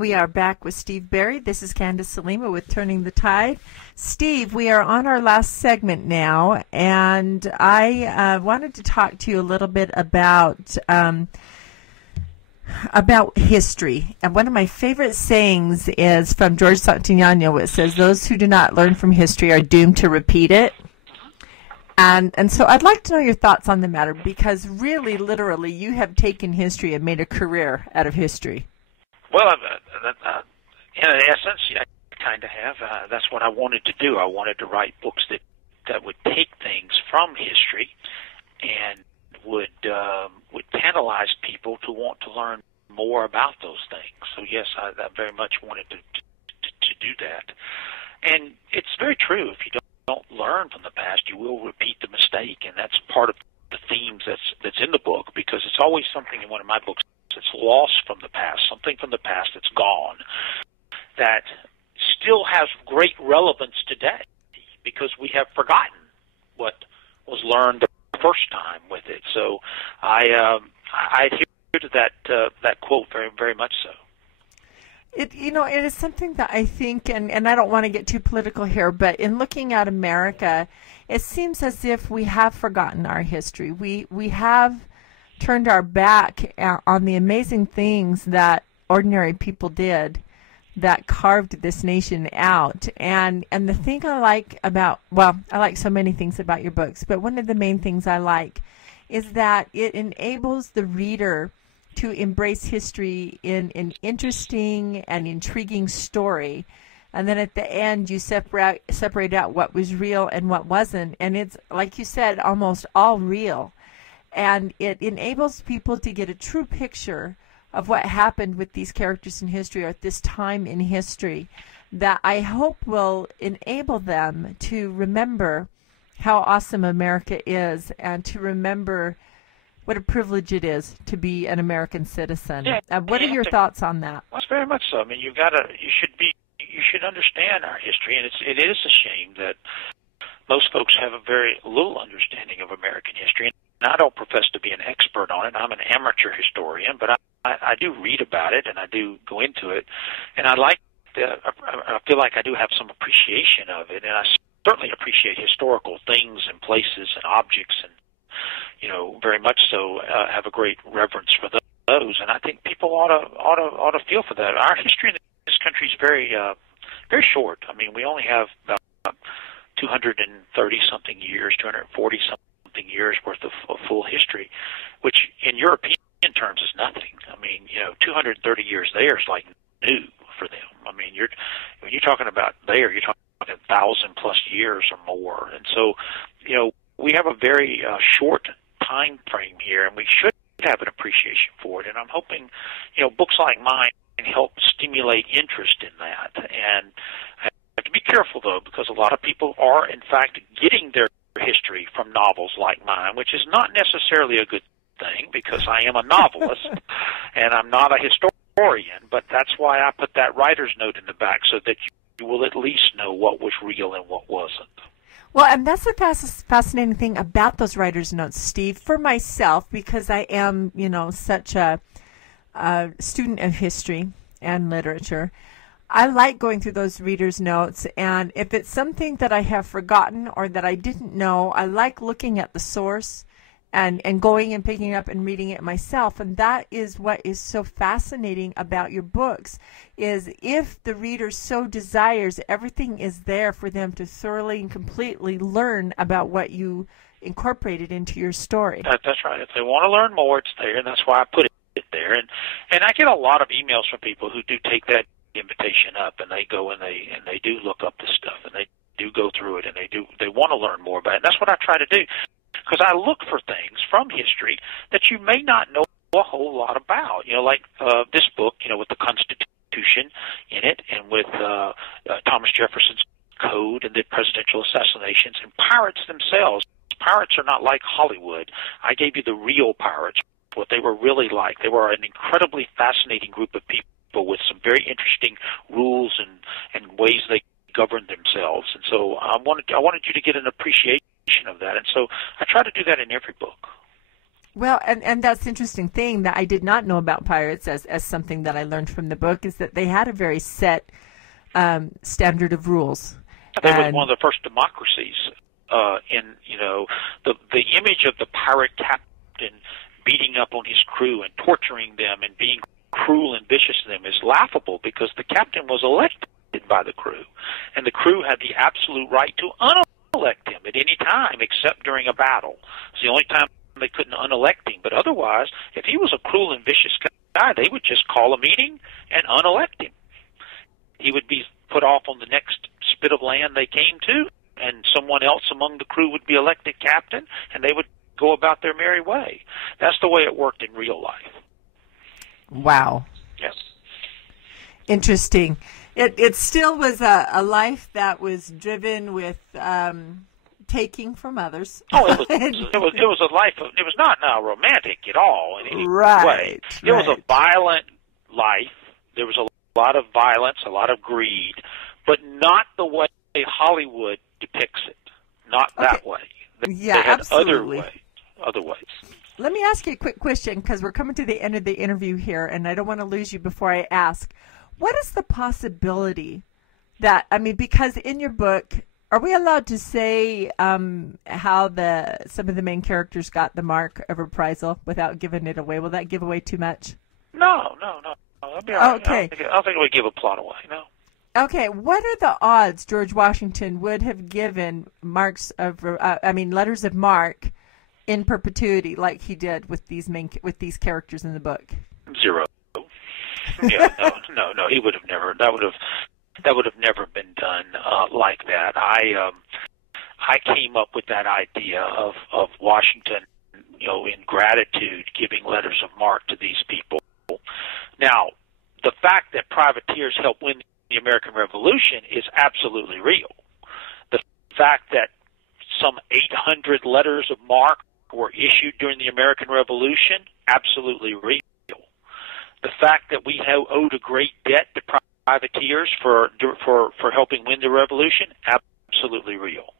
we are back with Steve Berry. This is Candace Salima with Turning the Tide. Steve, we are on our last segment now, and I wanted to talk to you a little bit about history. And one of my favorite sayings is from George Santayana. It says, "Those who do not learn from history are doomed to repeat it." And so I'd like to know your thoughts on the matter, because really, literally, you have taken history and made a career out of history. Well, in essence, I kind of have. That's what I wanted to do. I wanted to write books that would take things from history and would tantalize people to want to learn more about those things. So yes, I very much wanted to do that. And it's very true. If you don't learn from the past, you will repeat the mistake, and that's part of the themes that's in the book, because it's always something in one of my books that's lost from the past, something from the past that's gone, that still has great relevance today, because we have forgotten what was learned the first time with it. So I adhere to that quote very, very much so. It is something that I think, and I don't want to get too political here, but in looking at America, it seems as if we have forgotten our history. We have turned our back on the amazing things that ordinary people did that carved this nation out. And the thing I like about, well, I like so many things about your books, but one of the main things I like is that it enables the reader to embrace history in an interesting and intriguing story. And then at the end, you separate out what was real and what wasn't. And it's, like you said, almost all real. And it enables people to get a true picture of what happened with these characters in history, or at this time in history, that I hope will enable them to remember how awesome America is, and to remember what a privilege it is to be an American citizen. What are your thoughts on that? Well, very much so. I mean, you should understand our history, and it is a shame that most folks have a very little understanding of American history. And I don't profess to be an expert on it. I'm an amateur historian, but I do read about it, and I do go into it, and I feel like I do have some appreciation of it, and I certainly appreciate historical things and places and objects, and very much so have a great reverence for those. And I think people ought to feel for that. Our history in this country is very very short. I mean, we only have about 230-something years, 240-something years worth of full history, which in European terms is nothing. I mean, 230 years there is like new for them. I mean, when you're talking about there, you're talking 1,000+ years or more. And so, we have a very short time frame here, and we should have an appreciation for it. And I'm hoping, books like mine help stimulate interest in that. And I have to be careful, though, because a lot of people are, in fact, getting their history from novels like mine, which is not necessarily a good thing, because I am a novelist and I'm not a historian, but that's why I put that writer's note in the back, so that you will at least know what was real and what wasn't. Well, and that's the fascinating thing about those writer's notes, Steve, for myself, because I am, such a student of history and literature. I like going through those reader's notes, and if it's something that I have forgotten or that I didn't know, I like looking at the source and going and picking it up and reading it myself. And that is what is so fascinating about your books, is if the reader so desires, everything is there for them to thoroughly and completely learn about what you incorporated into your story. That's right. If they want to learn more, it's there, and that's why I put it there. And I get a lot of emails from people who do take that invitation up, and they go and they do look up this stuff, and they do go through it, and they want to learn more about it. And that's what I try to do, because I look for things from history that you may not know a whole lot about. Like this book, with the Constitution in it, and with Thomas Jefferson's Code, and the presidential assassinations, and pirates themselves. Pirates are not like Hollywood. I gave you the real pirates, what they were really like. They were an incredibly fascinating group of people with some very interesting rules and ways they governed themselves. And so I wanted you to get an appreciation of that. And so I try to do that in every book. Well, and that's the interesting thing that I did not know about pirates as something that I learned from the book is that they had a very set standard of rules. They were one of the first democracies the image of the pirate captain beating up on his crew and torturing them and being cruel and vicious to them is laughable because the captain was elected by the crew, and the crew had the absolute right to unelect him at any time except during a battle. It's the only time they couldn't unelect him, but otherwise, if he was a cruel and vicious guy, they would just call a meeting and unelect him. He would be put off on the next spit of land they came to, and someone else among the crew would be elected captain, and they would go about their merry way. That's the way it worked in real life. Wow. Yes. It still was a life that was driven with taking from others. Oh, it was a life. It was not now romantic at all in any way. It was a violent life. There was a lot of violence, a lot of greed, but not the way Hollywood depicts it. Not that way. They had absolutely. Other ways. Let me ask you a quick question because we're coming to the end of the interview here, and I don't want to lose you before I ask. What is the possibility that, because in your book, are we allowed to say how some of the main characters got the mark of reprisal without giving it away? Will that give away too much? No. That'd be all right. Okay. I don't think it would give a plot away, no. Okay, what are the odds George Washington would have given letters of marque in perpetuity like he did with these characters in the book? 0. Yeah, no, he would have never. That would have never been done like that. I came up with that idea of Washington, in gratitude, giving letters of marque to these people. Now, the fact that privateers helped win the American Revolution is absolutely real. The fact that some 800 letters of marque were issued during the American Revolution, absolutely real. The fact that we owed a great debt to privateers for helping win the Revolution, absolutely real.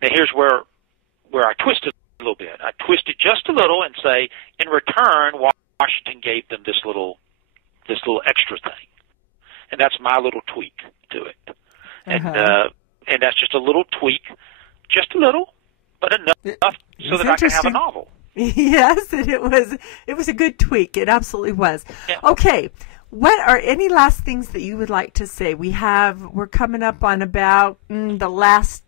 Now here's where I twist it a little bit. I twist it just a little and say, in return, Washington gave them this little extra thing, and that's my little tweak to it. And that's just a little tweak, just a little, but enough so that I can have a novel. Yes, and it was a good tweak. It absolutely was. Yeah. Okay, what are any last things that you would like to say? We're coming up on about the last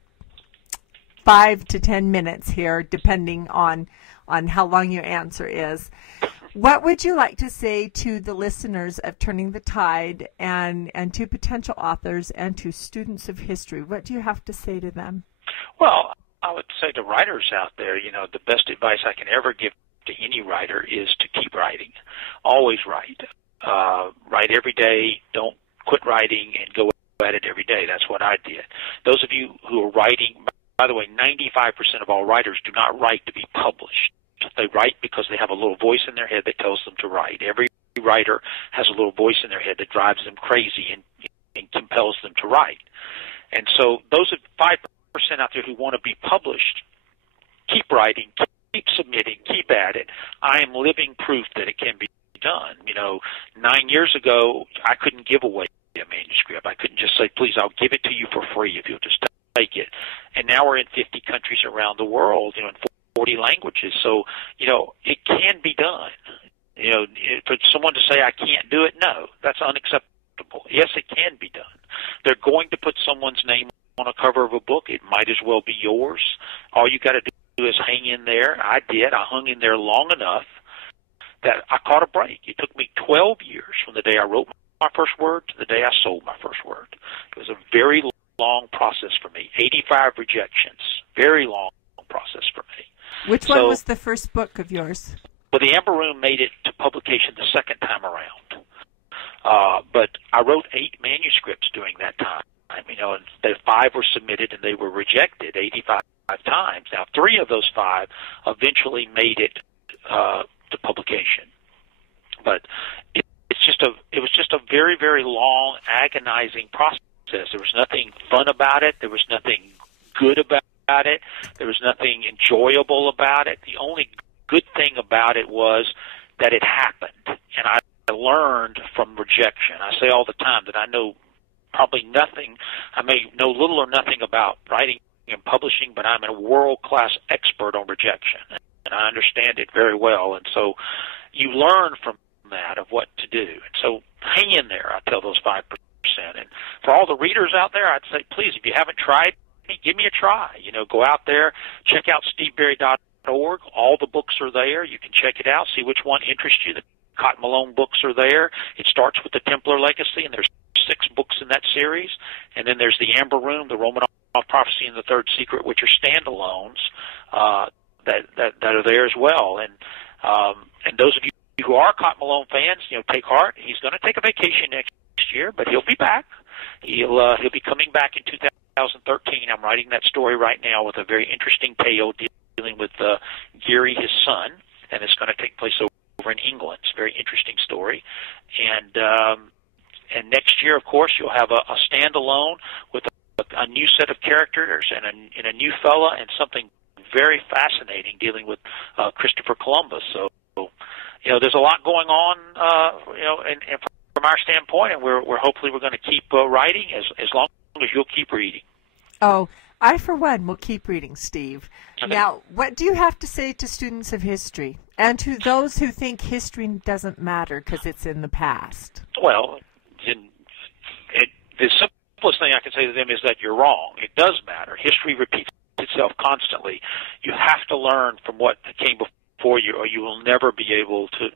5 to 10 minutes here, depending on how long your answer is. What would you like to say to the listeners of Turning the Tide and to potential authors and to students of history? What do you have to say to them? Well, I would say to writers out there, the best advice I can ever give to any writer is to keep writing. Always write. Write every day. Don't quit writing and go at it every day. That's what I did. Those of you who are writing, by the way, 95% of all writers do not write to be published. They write because they have a little voice in their head that tells them to write. Every writer has a little voice in their head that drives them crazy and compels them to write. And so those 5% out there who want to be published, keep writing, keep submitting, keep at it. I am living proof that it can be done. 9 years ago, I couldn't give away a manuscript. I couldn't just say, please, I'll give it to you for free if you'll just take it. And now we're in 50 countries around the world, in 40 languages. So, it can be done. For someone to say I can't do it, no, that's unacceptable. Yes, it can be done. They're going to put someone's name on a cover of a book. It might as well be yours. All you got to do is hang in there. I did. I hung in there long enough that I caught a break. It took me 12 years from the day I wrote my first word to the day I sold my first word. It was a very long process for me. 85 rejections. Very long process for me. Which one was the first book of yours? Well, The Amber Room made it to publication the second time around. But I wrote 8 manuscripts during that time. And the 5 were submitted and they were rejected 85 times. Now, 3 of those 5 eventually made it to publication. But it was just a very, very long, agonizing process. There was nothing fun about it. There was nothing good about it. There was nothing enjoyable about it. The only good thing about it was that it happened, and I learned from rejection. I say all the time that I know probably nothing. I may know little or nothing about writing and publishing, but I'm a world-class expert on rejection, and I understand it very well. And so you learn from that of what to do. And so hang in there, I tell those 5%. And for all the readers out there, I'd say, please, if you haven't tried me, give me a try. You know, go out there, check out steveberry.org. All the books are there. You can check it out, see which one interests you. The Cotton Malone books are there. It starts with the Templar Legacy, and there's 6 books in that series. And then there's the Amber Room, the Romanov Prophecy, and the Third Secret, which are standalones that are there as well. And those of you who are Cotton Malone fans, you know, take heart. He's going to take a vacation next year, but he'll be back. He'll be coming back in 2013. I'm writing that story right now with a very interesting tale dealing with Geary, his son, and it's going to take place over in England. It's a very interesting story. And next year, of course, you'll have a standalone with a new set of characters and a new fella and something very fascinating dealing with Christopher Columbus. So, you know, there's a lot going on, you know, and from our standpoint, and we're hopefully we're going to keep writing as long as you'll keep reading. Oh, I, for one, will keep reading, Steve. Okay. Now, what do you have to say to students of history and to those who think history doesn't matter because it's in the past? Well, the simplest thing I can say to them is that you're wrong. It does matter. History repeats itself constantly. You have to learn from what came before you, or you will never be able to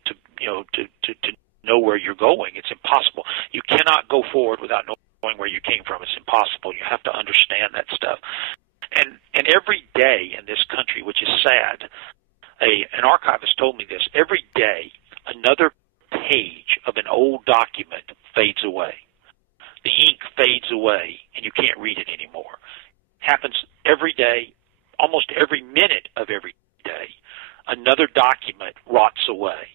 know where you're going. It's impossible. You cannot go forward without knowing where you came from. It's impossible. You have to understand that stuff. And every day in this country, which is sad, an archivist told me this, every day another page of an old document fades away. The ink fades away, and you can't read it anymore. Happens every day, almost every minute of every day. Another document rots away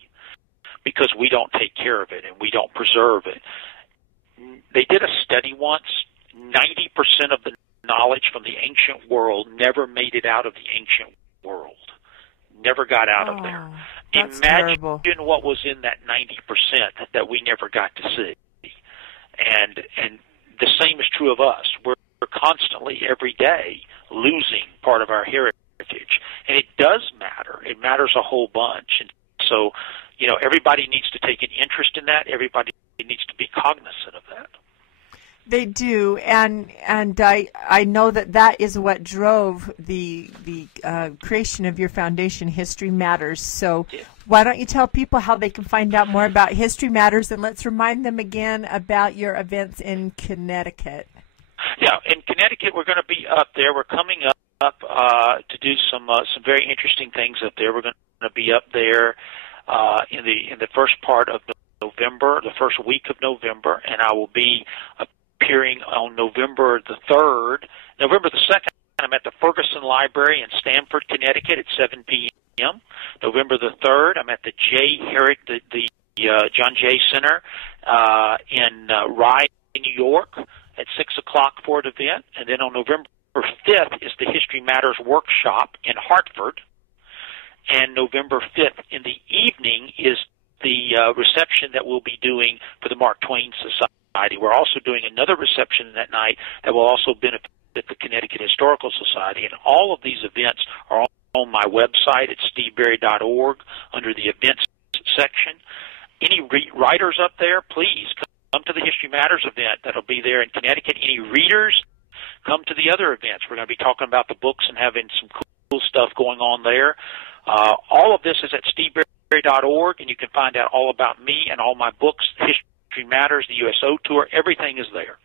because we don't take care of it and we don't preserve it. They did a study once. 90% of the knowledge from the ancient world never made it out of the ancient world. Never got out of there. That's Imagine terrible. what was in that 90% that we never got to see. And the same is true of us. We're constantly, every day, losing part of our heritage. And it does matter. It matters a whole bunch. And so, you know, everybody needs to take an interest in that. Everybody needs to be cognizant of that. They do, and I know that is what drove the creation of your foundation, History Matters. So why don't you tell people how they can find out more about History Matters, and let's remind them again about your events in Connecticut. Yeah, in Connecticut we're going to be up there. We're coming up to do some very interesting things up there. We're going to be up there in the first part of November, the first week of November, and I will be appearing on November the 3rd. November the 2nd, I'm at the Ferguson Library in Stamford, Connecticut at 7 p.m. November the 3rd, I'm at the John Jay Center in Rye, New York at 6 o'clock for an event. And then on November 5th is the History Matters Workshop in Hartford. And November 5th in the evening is the reception that we'll be doing for the Mark Twain Society. We're also doing another reception that night that will also benefit the Connecticut Historical Society. And all of these events are on my website at steveberry.org under the events section. Any writers up there, please come to the History Matters event that'll be there in Connecticut. Any readers, come to the other events. We're going to be talking about the books and having some cool stuff going on there. All of this is at steveberry.org, and you can find out all about me and all my books, History Matters, the USO Tour, everything is there.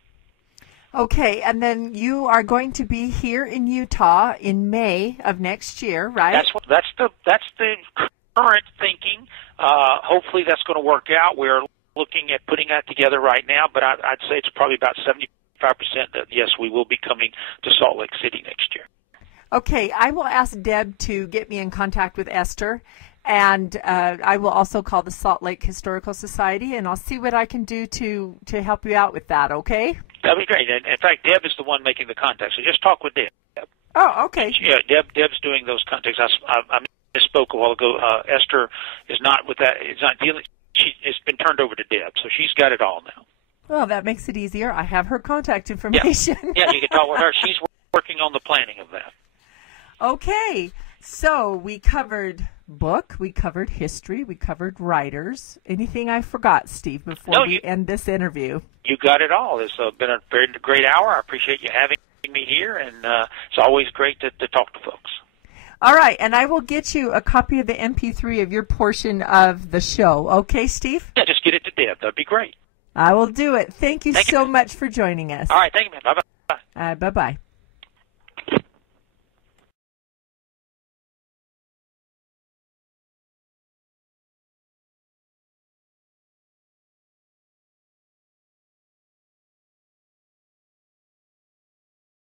Okay, and then you are going to be here in Utah in May of next year, right? That's the current thinking. Hopefully that's going to work out. We're looking at putting that together right now, but I'd say it's probably about 75% that, yes, we will be coming to Salt Lake City next year. Okay, I will ask Deb to get me in contact with Esther, and I will also call the Salt Lake Historical Society, and I'll see what I can do to help you out with that, okay? That'd be great. And in fact, Deb is the one making the contact, so just talk with Deb. Oh, okay. Yeah, Deb's doing those contacts. I misspoke a while ago. Esther is not with that. It's not dealing. It's been turned over to Deb, so she's got it all now. Well, that makes it easier. I have her contact information. Yeah, you can talk with her. She's working on the planning of that. Okay, so we covered book, we covered history, we covered writers. Anything I forgot, Steve, before we end this interview? You got it all. It's been a very great hour. I appreciate you having me here, and it's always great to talk to folks. All right, and I will get you a copy of the MP3 of your portion of the show. Okay, Steve? Yeah, just get it to Deb. That'd be great. I will do it. Thank you so much for joining us. All right, thank you, man. Bye-bye. Bye-bye.